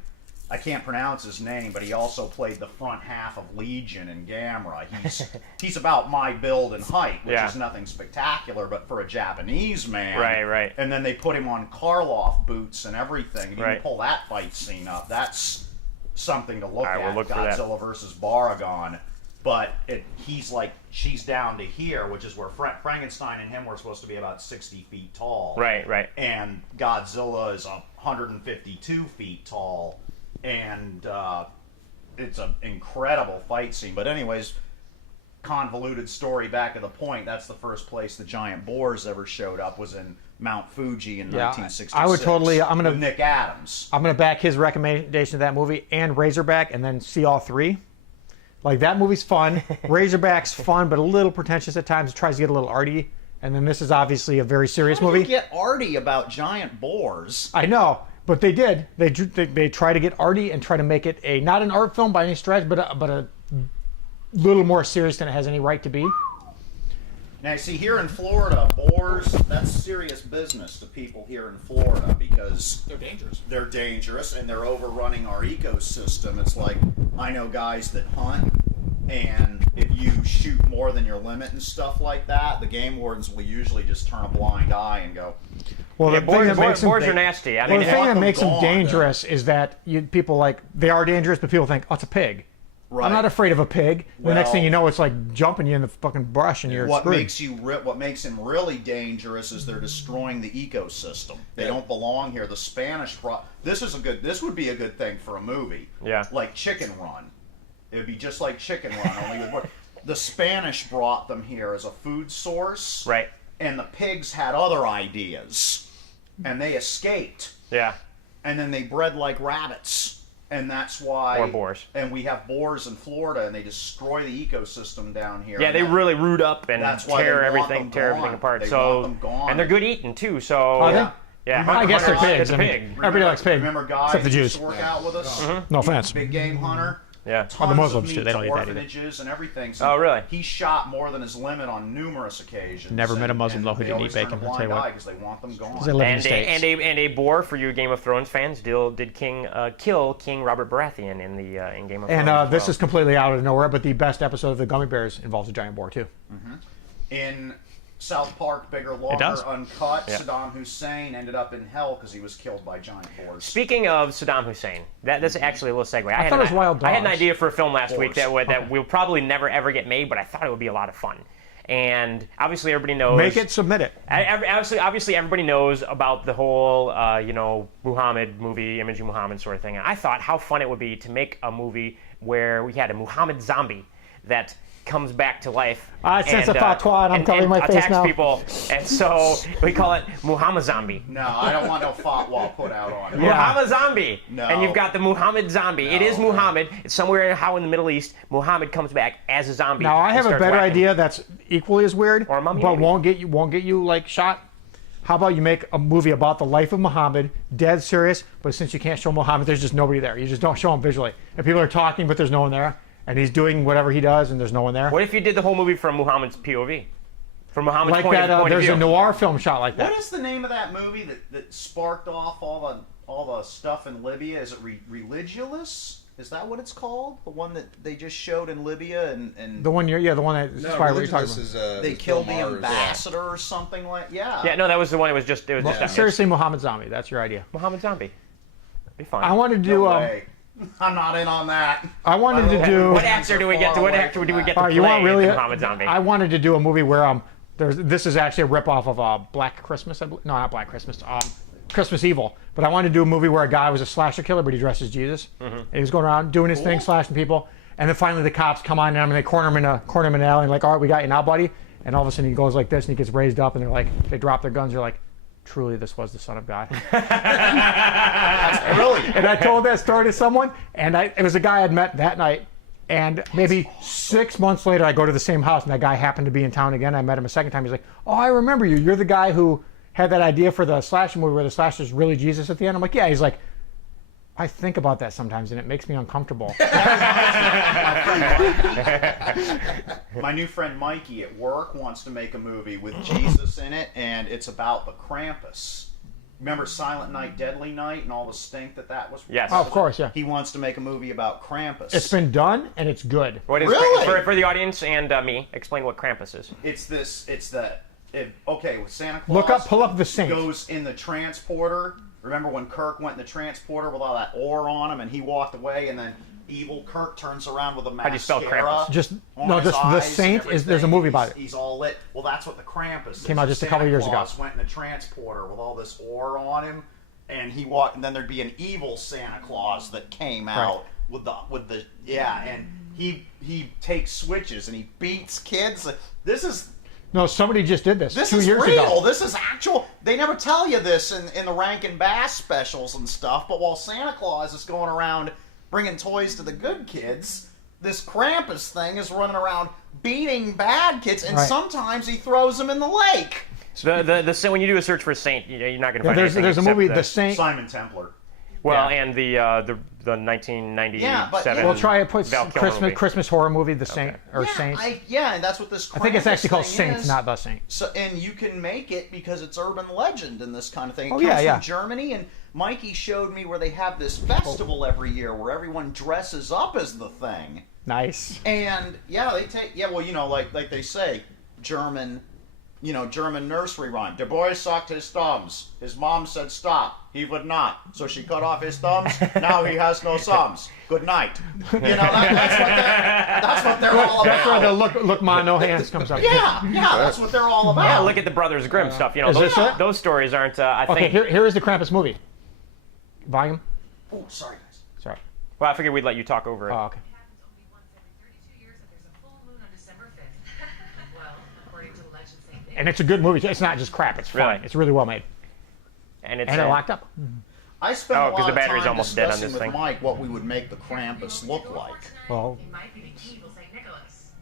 I can't pronounce his name, but he also played the front half of Legion and Gamera. He's about my build and height, which is nothing spectacular, but for a Japanese man. Right. And then they put him on Karloff boots and everything. If you can pull that fight scene up, that's something to look at. We'll look Godzilla versus Baragon. But she's down to here, which is where Frankenstein and him were supposed to be about 60 feet tall. Right. And Godzilla is 152 feet tall. And it's an incredible fight scene. But anyways, convoluted story. Back to the point. That's the first place the giant boars ever showed up was in Mount Fuji in 1966. I would totally. with Nick Adams. I'm gonna back his recommendation of that movie and Razorback, and then see all three. Like, that movie's fun. Razorback's fun, but a little pretentious at times. It tries to get a little arty. And then this is obviously a very serious How do movie. you get arty about giant boars? I know, but they did. They try to get arty and try to make it a not an art film by any stretch, but a little more serious than it has any right to be. Now, see, here in Florida, boars, that's serious business to people here in Florida because They're dangerous. they're dangerous and they're overrunning our ecosystem. It's like, I know guys that hunt, and if you shoot more than your limit and stuff like that, the game wardens will usually just turn a blind eye and go, Well, Yeah, the thing that makes them, boars are nasty. I well, mean, the thing want that them makes them gone. dangerous is that people like they are dangerous, but people think, oh, it's a pig. Right. I'm not afraid of a pig. The next Well- thing you know, it's like jumping you in the fucking brush, and you're what screwed. makes him really dangerous is they're destroying the ecosystem. They don't belong here. The Spanish this would be a good thing for a movie. Yeah. Like Chicken Run. It would be just like Chicken Run, only with more. The Spanish brought them here as a food source. Right. And the pigs had other ideas. And they escaped. Yeah. And then they bred like rabbits. And that's why... Or boars. And we have boars in Florida, and they destroy the ecosystem down here. Yeah, And they that- really root up and That's why tear they want everything, them gone. apart. They So, want them gone. and they're good eating too. So, Are they? yeah, I guess they're hunters- pigs. It's a I mean, pig. everybody likes pig, Remember guys except the who Jews. used to work out with us? No offense. Big game hunter. Yeah. Tons the Muslims of too. meat They don't to eat that either. orphanages and everything. Oh, really? He shot more than his limit on numerous occasions. Never met a Muslim, though, who they didn't always eat turn bacon, a I'll tell you blind what. eye because they want them gone. They live in And the States. a boar for you Game of Thrones fans did kill King Robert Baratheon in Game of Thrones. And as this well. is completely out of nowhere, but the best episode of the Gummy Bears involves a giant boar too. In South Park, Bigger, Longer, does. Uncut, Yeah. Saddam Hussein ended up in hell because he was killed by giant boars. Speaking of Saddam Hussein, that's actually a little segue. I thought it was Wild I had an Dogs. idea for a film last week Boars. that will probably never ever get made, but I thought it would be a lot of fun. And obviously, everybody knows. Make it, submit it. Obviously, everybody knows about the whole, Muhammad movie, Image of Muhammad sort of thing. And I thought how fun it would be to make a movie where we had a Muhammad zombie that comes back to life. I sense a fatwa, and I'm covering my face attacks now. people, and so we call it Muhammad Zombie. No, I don't want no fatwa put out on it. Yeah. Muhammad Zombie. No. And you've got the Muhammad Zombie. It is Muhammad. It's somewhere in the Middle East. Muhammad comes back as a zombie. Now I have and a starts better whacking. idea that's equally as weird, Or a mummy, but maybe. won't get you like shot. How about you make a movie about the life of Muhammad, dead serious, but since you can't show Muhammad, there's just nobody there. You just don't show him visually, and people are talking, but there's no one there, and he's doing whatever he does, and there's no one there. What if you did the whole movie from Muhammad's POV? From Muhammad's Like point that, of there's view. a noir film shot like that. What is the name of that movie that sparked off all the stuff in Libya? Is it Religulous? Is that what it's called? The one that they just showed in Libya and The one the one that No, inspired what you're talking Religious about. is they is killed the Bill Maher's. ambassador or something like Yeah, no, that was the one. It was just Seriously, Muhammad Zombie. That's your idea. Muhammad Zombie. Be fun. I wanted to No do. way. I'm not in on that. I wanted to do. What actor do we get to? What actor do we get to play You want really? Muhammad Zombie? I wanted to do a movie where this is actually a ripoff of Black Christmas. I believe. No, not Black Christmas. Christmas Evil. But I wanted to do a movie where a guy was a slasher killer, but he dressed as Jesus. And he was going around doing his thing, slashing people. And then finally the cops come on him and they corner him in an alley and like, all right, we got you now, buddy. And all of a sudden he goes like this and he gets raised up and they're like, they drop their guns. They're like, truly, this was the Son of God. That's brilliant. And I told that story to someone, and it was a guy I'd met that night. And maybe 6 months later, I go to the same house, and that guy happened to be in town again. I met him a second time. He's like, "Oh, I remember you. You're the guy who had that idea for the slasher movie where the slasher's really Jesus at the end." I'm like, "Yeah." He's like, "I think about that sometimes, and it makes me uncomfortable." My new friend Mikey at work wants to make a movie with Jesus in it, and it's about the Krampus. Remember Silent Night, Deadly Night, and all the stink that was? Yes. Oh, of course, yeah. He wants to make a movie about Krampus. It's been done, and it's good. What is Really? for the audience and me? Explain what Krampus is. Okay, with Santa Claus. Pull up The Saint. Goes in the transporter. Remember when Kirk went in the transporter with all that ore on him, and he walked away, and then evil Kirk turns around with a mascara. How do you spell Krampus? Just on no, his just The eyes Saint and is. There's a everything. movie about it. He's all lit. Well, that's what the Krampus is. Came out just a couple years ago. Santa Claus went in the transporter with all this ore on him, and he walked. And then there'd be an evil Santa Claus that came out with the and he takes switches and he beats kids. This is. No, somebody just did this. This 2 is years real. ago. This is actual. They never tell you this in the Rankin Bass specials and stuff. But while Santa Claus is going around bringing toys to the good kids, this Krampus thing is running around beating bad kids, and sometimes he throws them in the lake. So the when you do a search for Saint, you're not going to find anything. There's a movie, The Saint. Simon Templar. Well, and the 1997. We'll try it. Put Val Kilmer movie. Christmas horror movie, The Saint or Saints. And that's what this. I think it's actually called Krampus Saints, thing is. not The Saint. So, and you can make it because it's urban legend and this kind of thing. It Oh, comes yeah. from Germany, and Mikey showed me where they have this festival every year where everyone dresses up as the thing. Nice. And they take like they say, German nursery rhyme. Der boy sucked his thumbs. His mom said stop. He would not. So she cut off his thumbs. Now he has no thumbs. Good night. That's what they're all about. That's where the look ma, no hands comes up. Yeah, that's what they're all about. Yeah, look at the Brothers Grimm stuff. Is this it? Those stories aren't. I Okay, think. here is the Krampus movie. Volume. Oh, sorry guys. Sorry. Well, I figured we'd let you talk over it. Oh, okay. And it's a good movie. It's not just crap. It's fun. Really? It's really well made. And it's it locked up. I spent a lot the of battery's time almost dead on discussing this with thing. Mike what we would make the Krampus look like. Well,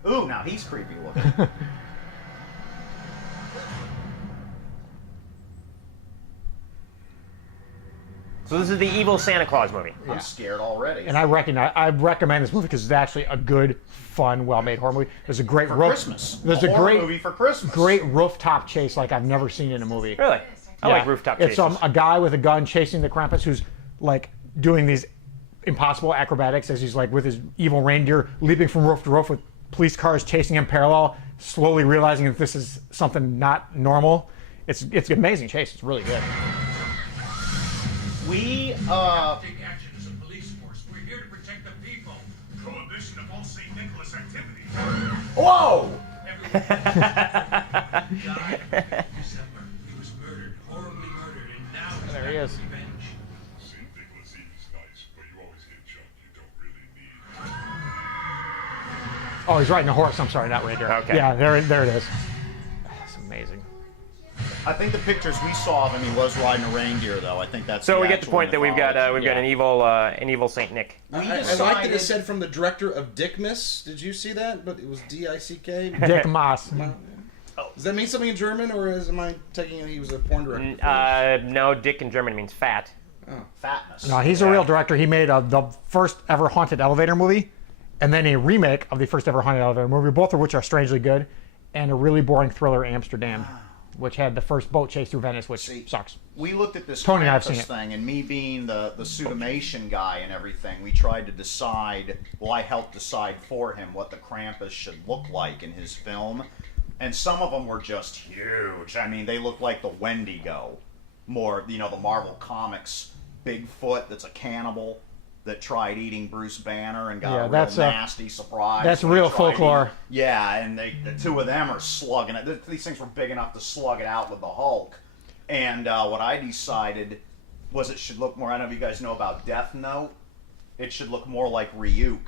Ooh, now he's creepy looking. So this is the evil Santa Claus movie. I'm scared already. and I recommend this movie because it's actually a good, fun, well-made horror movie. There's a great for roof. Christmas. There's a a horror great movie for Christmas. great rooftop chase like I've never seen in a movie. Really? I like rooftop chases. It's a guy with a gun chasing the Krampus who's like doing these impossible acrobatics as he's like with his evil reindeer leaping from roof to roof with police cars chasing him parallel, slowly realizing that this is something not normal. It's an amazing chase. It's really good. We Take action as a police force. We're here to protect the people. Prohibition of all St. Nicholas activities. Whoa! Died in December. He was murdered, horribly murdered, and now he's There back he for is. revenge. St. Nicholas Eve is nice, but you always get junk you don't really need. Oh, he's riding a horse. I'm sorry, not reindeer. Okay. Yeah, there it is. That's amazing. I think the pictures we saw of him, he was riding a reindeer, though. I think that's. So the we get the actual point that we've got mythology. an evil Saint Nick. We I like that decided- it said from the director of Dickmas. Did you see that? But it was D-I-C-K. Dick Moss. Does that mean something in German, or am I taking it he was a porn director? No, Dick in German means fat. Fatness. No, he's a real director. He made the first ever haunted elevator movie, and then a remake of the first ever haunted elevator movie, both of which are strangely good, and a really boring thriller, Amsterdam, which had the first boat chase through Venice, which sucks. We looked at this Tony and I have Krampus seen it. thing, and me being the pseudomation guy and everything, we tried to decide. Well, I helped decide for him what the Krampus should look like in his film, and some of them were just huge. I mean, they look like the Wendigo, more the Marvel Comics Bigfoot that's a cannibal that tried eating Bruce Banner and got a real nasty surprise. That's when he real tried folklore. eating- Yeah, and the two of them are slugging it. These things were big enough to slug it out with the Hulk. And what I decided was it should look more. I don't know if you guys know about Death Note. It should look more like Ryuk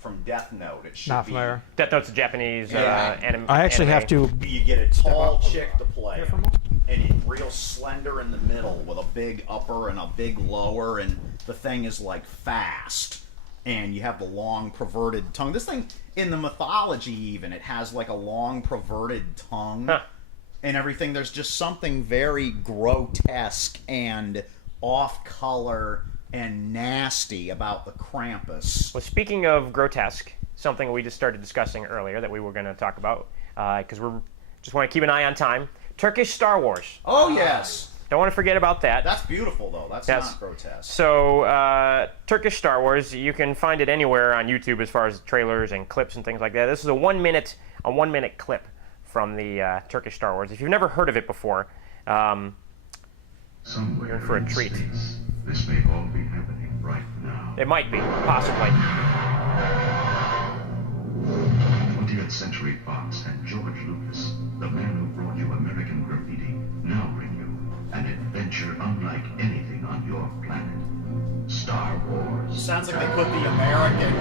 from Death Note. It should Not be. familiar. Death Note's a Japanese anime. I actually have to. You get a tall chick to play him, and he's real slender in the middle with a big upper and a big lower, and the thing is like fast. And you have the long perverted tongue. This thing, in the mythology even, it has like a long perverted tongue. Huh. And everything. There's just something very grotesque and off-color and nasty about the Krampus. Well, speaking of grotesque, something we just started discussing earlier that we were going to talk about, because we just want to keep an eye on time. Turkish Star Wars. Oh, yes. Don't want to forget about that. That's beautiful, though. That's Yes. not grotesque. So, Turkish Star Wars, you can find it anywhere on YouTube as far as trailers and clips and things like that. This is a one minute clip from the Turkish Star Wars. If you've never heard of it before, Somewhere you're in for a in treat. space, this may all be happening right now. It might be, possibly. 20th Century Fox and George Lucas, the man who brought you American Graffiti, now bring you an adventure unlike anything on your planet. Star Wars. sounds like they put the American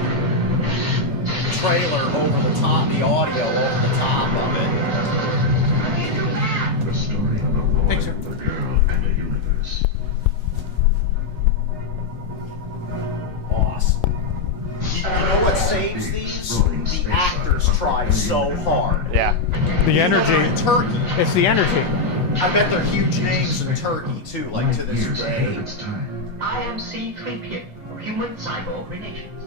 trailer over the top, the audio over the top of it. The story of a boy, Thanks, sir. a girl, and a universe. Awesome. You know what saves these? The actors try so hard. Yeah. The In energy. Turkey. It's the energy. I bet they're huge names in Turkey too, like to this Years ahead day. of its time. I am C-3PO, human cyborg relations.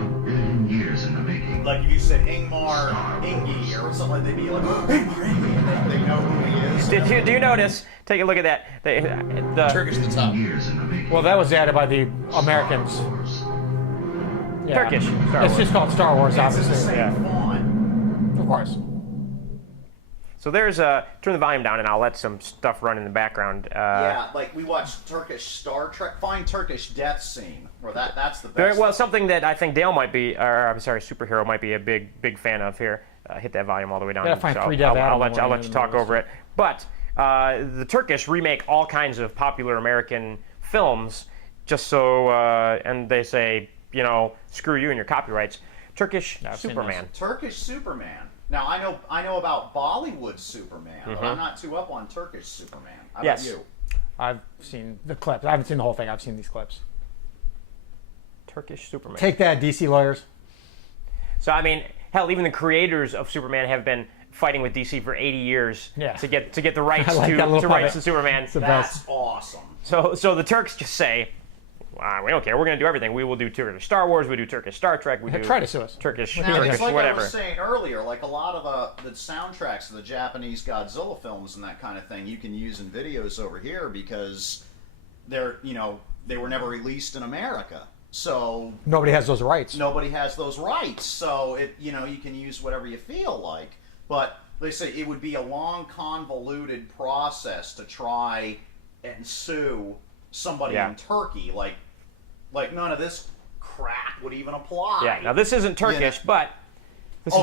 A billion years in the making. Like if you said Ingmar Ingi or something, like they'd be like, oh, Ingmar Ingi, and they know who he is. Do you notice? Take a look at that. The Turkish the top. Years in the making. Well, that was added by the Americans. Star Wars. Yeah. Turkish Star It's Wars. just called Star Wars, It's the obviously. same Yeah. font. Of course. So there's turn the volume down and I'll let some stuff run in the background. Yeah, like we watched Turkish Star Trek. Find Turkish death scene, where that's the Very best. well, something that I think Dale might be, or I'm sorry, Superhero might be a big fan of here. Hit that volume all the way down. Gotta find So Three Death I'll Adam let one you in talk the over it. But the Turkish remake all kinds of popular American films, just so, and they say, you know, screw you and your copyrights. Turkish I've seen Superman. Turkish Superman. Now I know about Bollywood Superman, but I'm not too up on Turkish Superman. How Yes. about you? I've seen the clips. I haven't seen the whole thing. I've seen these clips. Turkish Superman. Take that, DC lawyers. So I mean, hell, even the creators of Superman have been fighting with DC for 80 years Yeah. to get the rights I like that little rights puppet. to Superman. the That's best. awesome. So the Turks just say, we don't care. We're going to do everything. We will do Turkish Star Wars. We do Turkish Star Trek. We do Try to sue us. Turkish, Now, Turkish it's like I whatever. was saying earlier, like a lot of the soundtracks of the Japanese Godzilla films and that kind of thing, you can use in videos over here because they were never released in America. So Nobody has those rights. nobody has those rights. So you can use whatever you feel like. But they say it would be a long, convoluted process to try and sue somebody in Turkey. Like none of this crap would even apply. Yeah. Now this isn't Turkish, but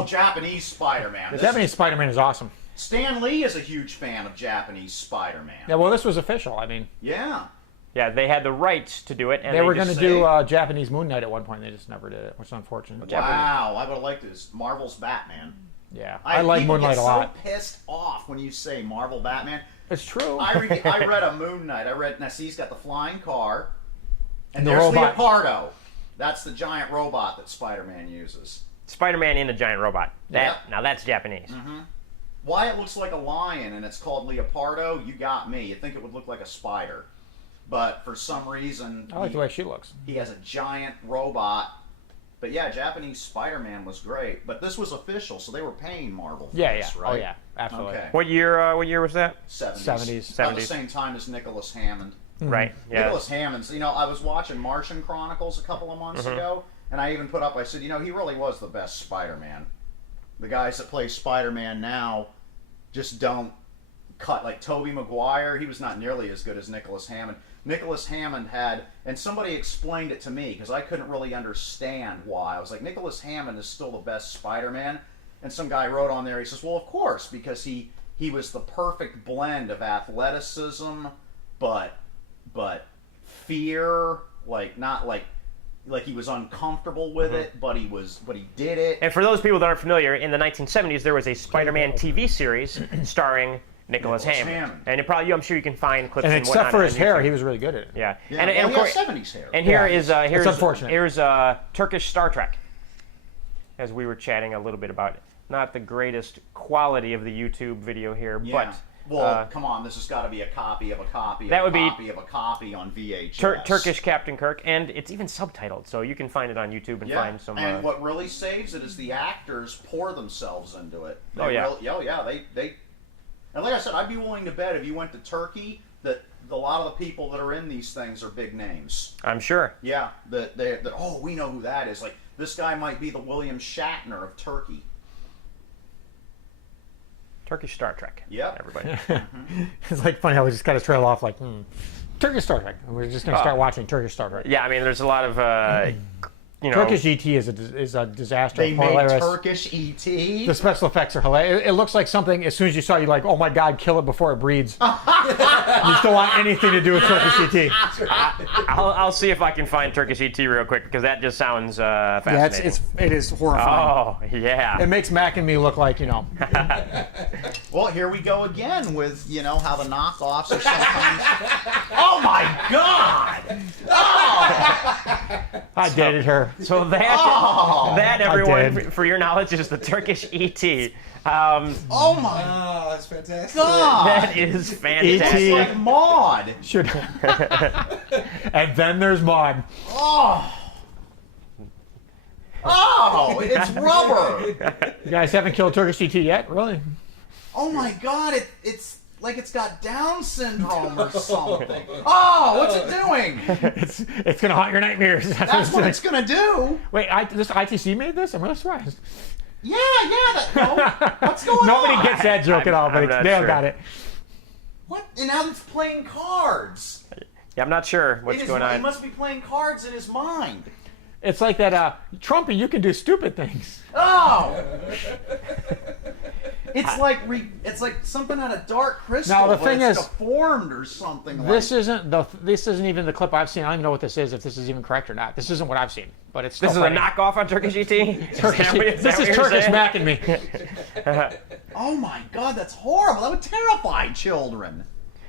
Japanese Spider-Man. Japanese Spider-Man is awesome. Stan Lee is a huge fan of Japanese Spider-Man. Yeah, well, this was official. I mean, Yeah. yeah, they had the rights to do it, and they were going going to do Japanese Moon Knight at one point. They just never did it, which is unfortunate. Wow, I would have liked this. Marvel's Batman. Yeah, I like people Moon Knight get a lot. so pissed off when you say Marvel Batman. It's true. I read a Moon Knight. Now see, he's got the flying car, and The there's robot. Leopardo. That's the giant robot that Spider-Man uses. Spider-Man in a giant robot. Yep. Now that's Japanese. Why it looks like a lion and it's called Leopardo, you got me. You'd think it would look like a spider. But for some reason, I like the way she looks. he has a giant robot. But yeah, Japanese Spider-Man was great. But this was official, so they were paying Marvel for Yeah, this, yeah. right? Oh, yeah. Absolutely. Okay. What year was that? 70s. 70s. About the 70s. same time as Nicholas Hammond. Right. Yeah. Nicholas Hammond's, I was watching Martian Chronicles a couple of months ago, and I even put up, I said, he really was the best Spider-Man. The guys that play Spider-Man now just don't cut. Like Tobey Maguire, he was not nearly as good as Nicholas Hammond. Nicholas Hammond had, and somebody explained it to me, because I couldn't really understand why. I was like, Nicholas Hammond is still the best Spider-Man? And some guy wrote on there, he says, well, of course, because he was the perfect blend of athleticism, but fear, not like he was uncomfortable with it, but he did it. And for those people that aren't familiar, in the 1970s there was a Spider-Man TV series starring Nicholas Hammond. And I'm sure you can find clips. And and except whatnot for on his hair, YouTube. he was really good at it. Yeah. Yeah, And of he course, has 70s hair. And here is It's unfortunate. Here's Turkish Star Trek, as we were chatting a little bit about it. Not the greatest quality of the YouTube video here, Yeah. but Well, come on, this has got to be a copy of a copy of That a would be- copy of a copy on VHS. Turkish Captain Kirk, and it's even subtitled, so you can find it on YouTube and Yeah, find some. and what really saves it is the actors pour themselves into it. They Oh, yeah. They and like I said, I'd be willing to bet if you went to Turkey that a lot of the people that are in these things are big names. I'm sure. Yeah, that we know who that is. Like, this guy might be the William Shatner of Turkey. Turkish Star Trek. Yep. Everybody. It's like funny how we just got to trail off like, Turkish Star Trek. And we're just going to start watching Turkish Star Trek. Yeah, I mean, there's a lot of, Turkish ET is a disaster. They made Hilarious. Turkish ET. The special effects are hilarious. It looks like something, as soon as you saw it, you're like, oh my God, kill it before it breeds. You just don't want anything to do with Turkish ET. I'll see if I can find Turkish ET real quick because that just sounds fascinating. Yeah, it is horrifying. Oh, yeah. It makes Mac and me look like, Well, here we go again with, how the knockoffs are sometimes... Oh, my God! Oh! I dated her. So that everyone, for your knowledge, is the Turkish ET. Oh, my Oh, that's fantastic. God! That is fantastic. It's like Maude. Should. And then there's Maud. Oh! Oh, it's rubber. You guys haven't killed Turkish ET yet? Really? Oh my God, it's like it's got Down syndrome or something. Oh, what's it doing? It's gonna haunt your nightmares. That's what it's gonna do. Wait, this ITC made this? I'm really surprised. Yeah. What's going on? Nobody gets that joke at all, but I'm not Dale sure. got it. What? And now it's playing cards. Yeah, I'm not sure what's going He on. must be playing cards in his mind. It's like that, Trumpy, you can do stupid things. Oh! It's like something out of Dark Crystal. Now, the but thing it's is, deformed or something. This isn't even the clip I've seen. I don't even know what this is, if this is even correct or not. This isn't what I've seen, but it's still This is a funny. knockoff on Turkish ET? This is Turkish Mac and me. Oh my God, that's horrible. That would terrify children.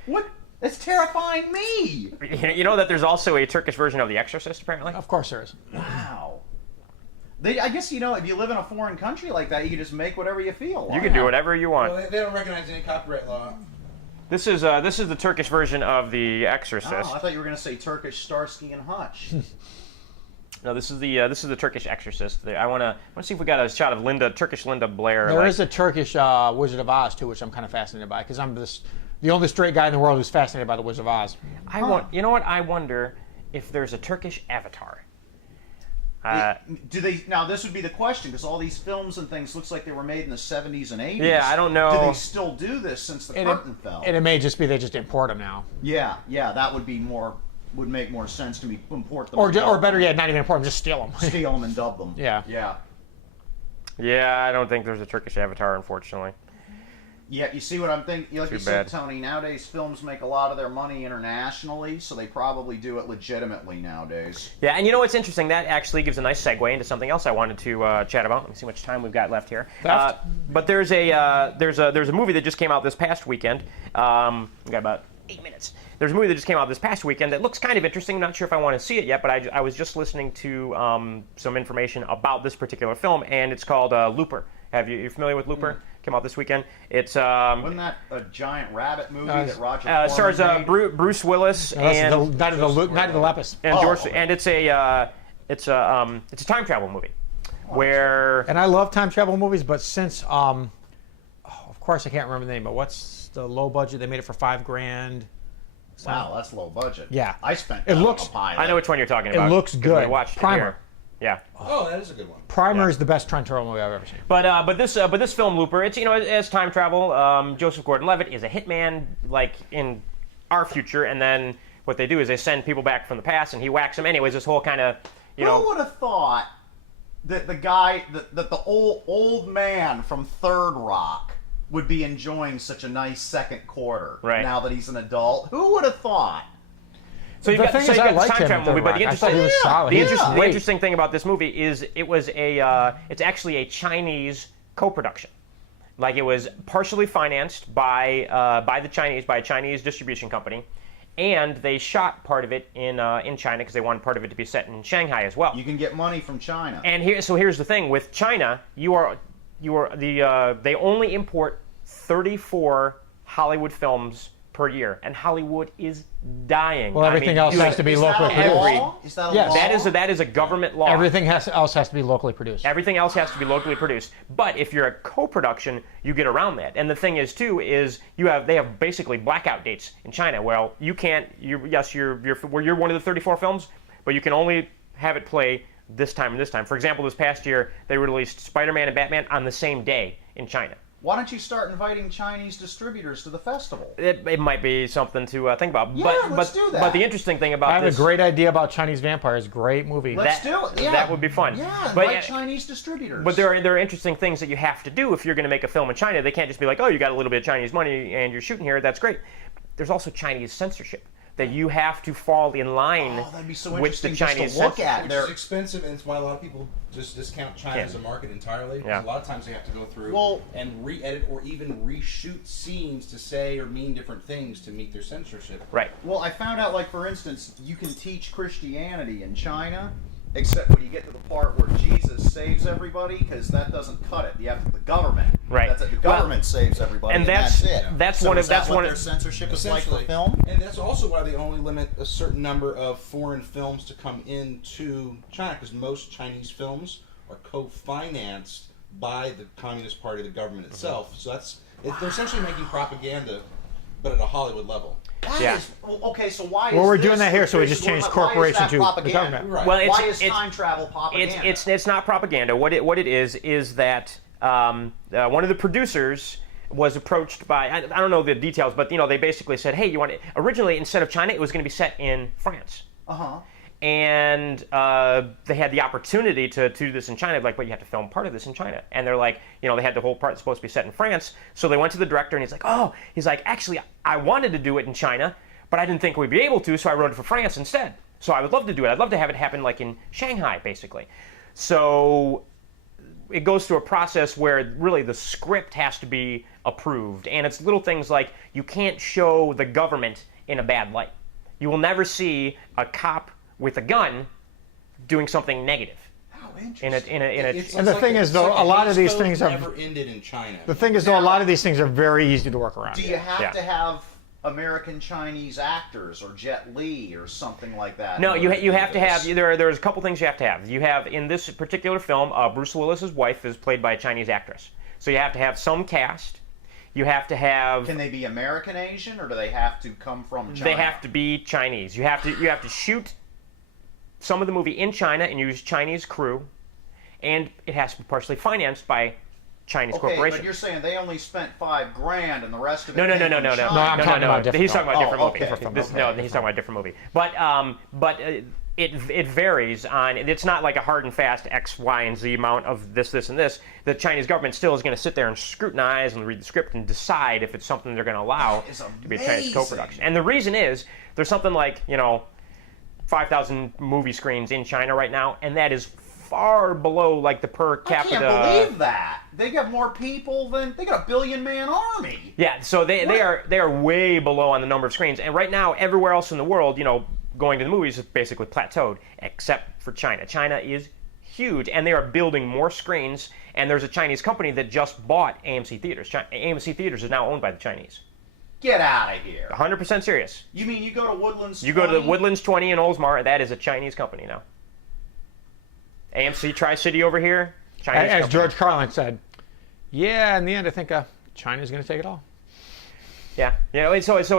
What? It's terrifying me. You know that there's also a Turkish version of The Exorcist, apparently? Of course there is. Wow. I guess, if you live in a foreign country like that, you can just make whatever you feel like. You can do whatever you want. Well, they don't recognize any copyright law. This is the Turkish version of The Exorcist. Oh, I thought you were going to say Turkish Starsky and Hutch. No, this is the Turkish Exorcist. I want to see if we got a shot of Turkish Linda Blair. There is a Turkish Wizard of Oz, too, which I'm kind of fascinated by, because I'm the only straight guy in the world who's fascinated by the Wizard of Oz. You know what? I wonder if there's a Turkish Avatar. Do they? Now, this would be the question, because all these films and things looks like they were made in the 70s and 80s. Yeah, I don't know. Do they still do this since the curtain fell? And it may just be they just import them now. Yeah, that would make more sense to me. Import them. Or better yet, not even import them, just steal them. Steal them and dub them. Yeah. Yeah, I don't think there's a Turkish Avatar, unfortunately. Yeah, you see what I'm thinking? Like Too you said, bad. Tony, nowadays films make a lot of their money internationally, so they probably do it legitimately nowadays. Yeah, and you know what's interesting? That actually gives a nice segue into something else I wanted to chat about. Let me see how much time we've got left here. But there's a movie that just came out this past weekend. We've got about 8 minutes. There's a movie that just came out this past weekend that looks kind of interesting. I'm not sure if I want to see it yet, but I was just listening to some information about this particular film, and it's called Looper. You familiar with Looper? Came out this weekend. It's wasn't that a giant rabbit movie that Roger Corman stars made? Bruce Willis and Night of the Lepus. and George, and it's a time travel movie where. And I love time travel movies, but since of course I can't remember the name, but what's the low budget? They made it for $5,000. Wow, that's low budget. Yeah, I spent. It looks. On a pilot. I know which one you're talking about. It looks good. I watched it Primer. here. Yeah. Oh, that is a good one. Primer is the best time travel movie I've ever seen. But this film Looper, it's time travel. Joseph Gordon-Levitt is a hitman, like in our future, and then what they do is they send people back from the past, and he whacks them. Anyways, this whole kind of Who would have thought that the old man from Third Rock would be enjoying such a nice second quarter now that he's an adult? Who would have thought? So you've got this time travel movie, but the interesting thing about this movie is it's actually a Chinese co-production. Like it was partially financed by a Chinese distribution company, and they shot part of it in China because they wanted part of it to be set in Shanghai as well. You can get money from China. And here's the thing with China, they only import 34 Hollywood films per year, and Hollywood is dying. Well, everything else has to be locally produced. Is that a law? That is a government law. Everything else has to be locally produced. Everything else has to be locally produced. But if you're a co-production, you get around that. And the thing is, too, they have basically blackout dates in China. Well, you can't. You're one of the 34 films, but you can only have it play this time and this time. For example, this past year they released Spider-Man and Batman on the same day in China. Why don't you start inviting Chinese distributors to the festival? It might be something to think about. Yeah, let's do that. But the interesting thing about I have a great idea about Chinese vampires. Great movie. Let's do it. Yeah. That would be fun. Yeah, invite Chinese distributors. But there are interesting things that you have to do if you're going to make a film in China. They can't just be like, oh, you got a little bit of Chinese money and you're shooting here. That's great. there's also Chinese censorship. That you have to fall in line that'd be so with the interesting just to Chinese look censorship. at. Which is expensive, and it's why a lot of people just discount China as a market entirely. Yeah. A lot of times they have to go through and re-edit or even reshoot scenes to say or mean different things to meet their censorship. Right. Well, I found out, like, for instance, you can teach Christianity in China, except when you get to the part where Jesus saves everybody, because that doesn't cut it. You have the government. Right. That's it. The government saves everybody, and that's it. That's so one is of that that's what one their of censorship is like for film. And that's also why they only limit a certain number of foreign films to come into China, because most Chinese films are co-financed by the Communist Party, the government itself. So they're essentially making propaganda, but at a Hollywood level. Okay, so why is Well, we're this doing that here, so we why just is changed that corporation to the propaganda? government. Right. Well, Why is time travel propaganda? It's not propaganda. What it is that one of the producers was approached by, I don't know the details, but they basically said, hey, you want it? Originally, instead of China, it was going to be set in France. And they had the opportunity to do this in China, like, but you have to film part of this in China. And they're like, they had the whole part that's supposed to be set in France. So they went to the director, and he's like, actually, I wanted to do it in China, but I didn't think we'd be able to, so I wrote it for France instead. So I would love to do it. I'd love to have it happen like in Shanghai, basically. So it goes through a process where really the script has to be approved. And it's little things like you can't show the government in a bad light. You will never see a cop with a gun doing something negative. How interesting. And the thing is, though, a lot of these things have never ended in China. The thing is, though, a lot of these things are very easy to work around. Do you have to have American Chinese actors or Jet Li or something like that? No, you have to have. There's a couple things you have to have. You have in this particular film, Bruce Willis's wife is played by a Chinese actress, so you have to have some cast. You have to have. Can they be American Asian, or do they have to come from China? They have to be Chinese. You have to shoot some of the movie in China and use Chinese crew, and it has to be partially financed by Chinese corporation. But you're saying they only spent $5,000 and the rest of it No. came from China. I'm talking about a different He's talking about a different movie. Okay. He's talking about a different movie. But it varies on. It's not like a hard and fast X, Y, and Z amount of this, and this. The Chinese government still is going to sit there and scrutinize and read the script and decide if it's something they're going to allow to be a Chinese co-production. And the reason is there's something like 5,000 movie screens in China right now, and that is far below like the per capita. I can't believe that. They got more people than they got a 1 billion man army. Yeah, so they are way below on the number of screens, and right now everywhere else in the world, going to the movies is basically plateaued, except for China. China is huge, and they are building more screens. And there's a Chinese company that just bought AMC Theaters. AMC Theaters is now owned by the Chinese. Get out of here. 100% serious. You mean you go to Woodlands 20? You go to the Woodlands 20 in Oldsmar, that is a Chinese company now. AMC Tri-City over here, Chinese As company. George Carlin said, yeah, in the end, I think China's going to take it all. Yeah. So it's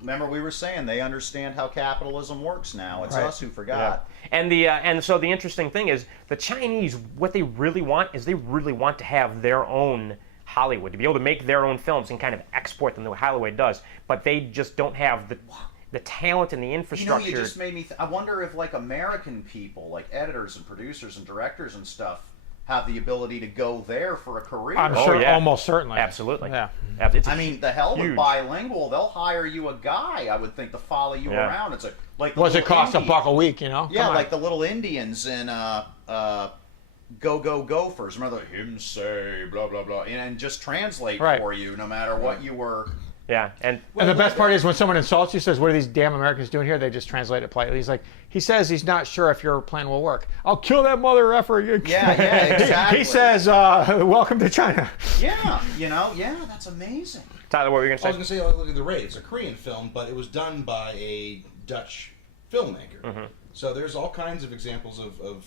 remember we were saying they understand how capitalism works now. It's us who forgot. Yeah. And so the interesting thing is the Chinese, what they really want is they really want to have their own Hollywood, to be able to make their own films and kind of export them the way Hollywood does, but they just don't have the talent and the infrastructure. You just made me I wonder if like American people, like editors and producers and directors and stuff, have the ability to go there for a career. I'm sure, almost certainly. Absolutely. Yeah. The hell with bilingual, they'll hire you a guy, I would think, to follow you around. It's like What's it cost $1 a week, Yeah, like the little Indians in Go Go Gophers. Remember him say blah blah blah, and just translate for you no matter what you were. Yeah, and the best part is when someone insults you, says, "What are these damn Americans doing here?" They just translate it politely. He's like, he says he's not sure if your plan will work. I'll kill that mother effer. Yeah, exactly. He says, "Welcome to China." Yeah, that's amazing. Tyler, what were you going to say? I was going to say, look at The Raid. It's a Korean film, but it was done by a Dutch filmmaker. Mm-hmm. So there's all kinds of examples of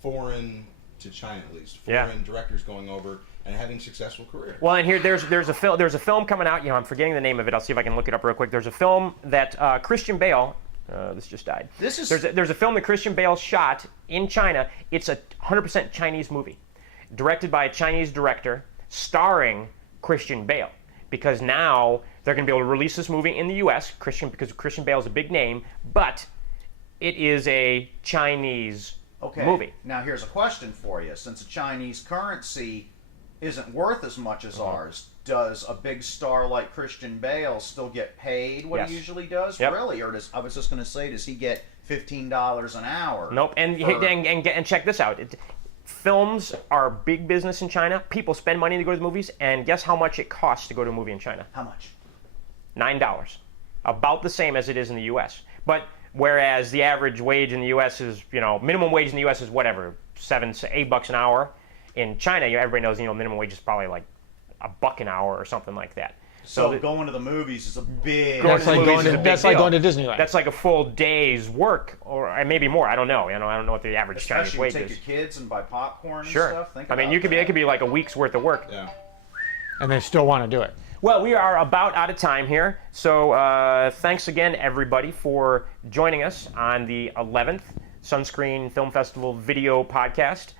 foreign to China, at least foreign directors going over and having successful careers. Well, and here there's a film coming out. I'm forgetting the name of it. I'll see if I can look it up real quick. There's a film that Christian Bale. This just died. There's a film that Christian Bale shot in China. It's a 100% Chinese movie, directed by a Chinese director, starring Christian Bale. Because now they're going to be able to release this movie in the U.S. because Christian Bale is a big name, but it is a Chinese movie. Now here's a question for you. Since a Chinese currency isn't worth as much as ours. Does a big star like Christian Bale still get paid what he usually does? Yep. Really? Or I was just going to say, does he get $15 an hour? Nope. And check this out. Films are big business in China. People spend money to go to the movies, and guess how much it costs to go to a movie in China? How much? $9. About the same as it is in the U.S. But whereas the average wage in the U.S. is, minimum wage in the U.S. is whatever, $8 an hour. In China, everybody knows, minimum wage is probably like $1 an hour or something like that. So going to the movies is a big. That's like going to Disneyland. That's like a full day's work, or maybe more. I don't know. I don't know what the average Chinese wage take is. your kids and buy popcorn and Sure. stuff. Think I mean, about it could be like a week's worth of work. Yeah. And they still want to do it. Well, we are about out of time here, so thanks again, everybody, for joining us on the 11th Sunscreen Film Festival video podcast.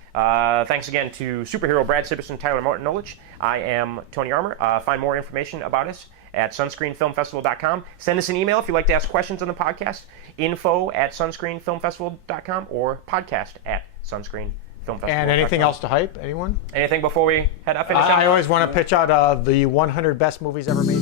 Thanks again to superhero Brad Siberson, Tyler Martin Nolich. I am Tony Armour. Find more information about us at sunscreenfilmfestival.com. Send us an email if you'd like to ask questions on the podcast, info@sunscreenfilmfestival.com or podcast@sunscreenfilmfestival.com. And anything else to hype? Anyone? Anything before we finish up? I always want to pitch out the 100 best movies ever made.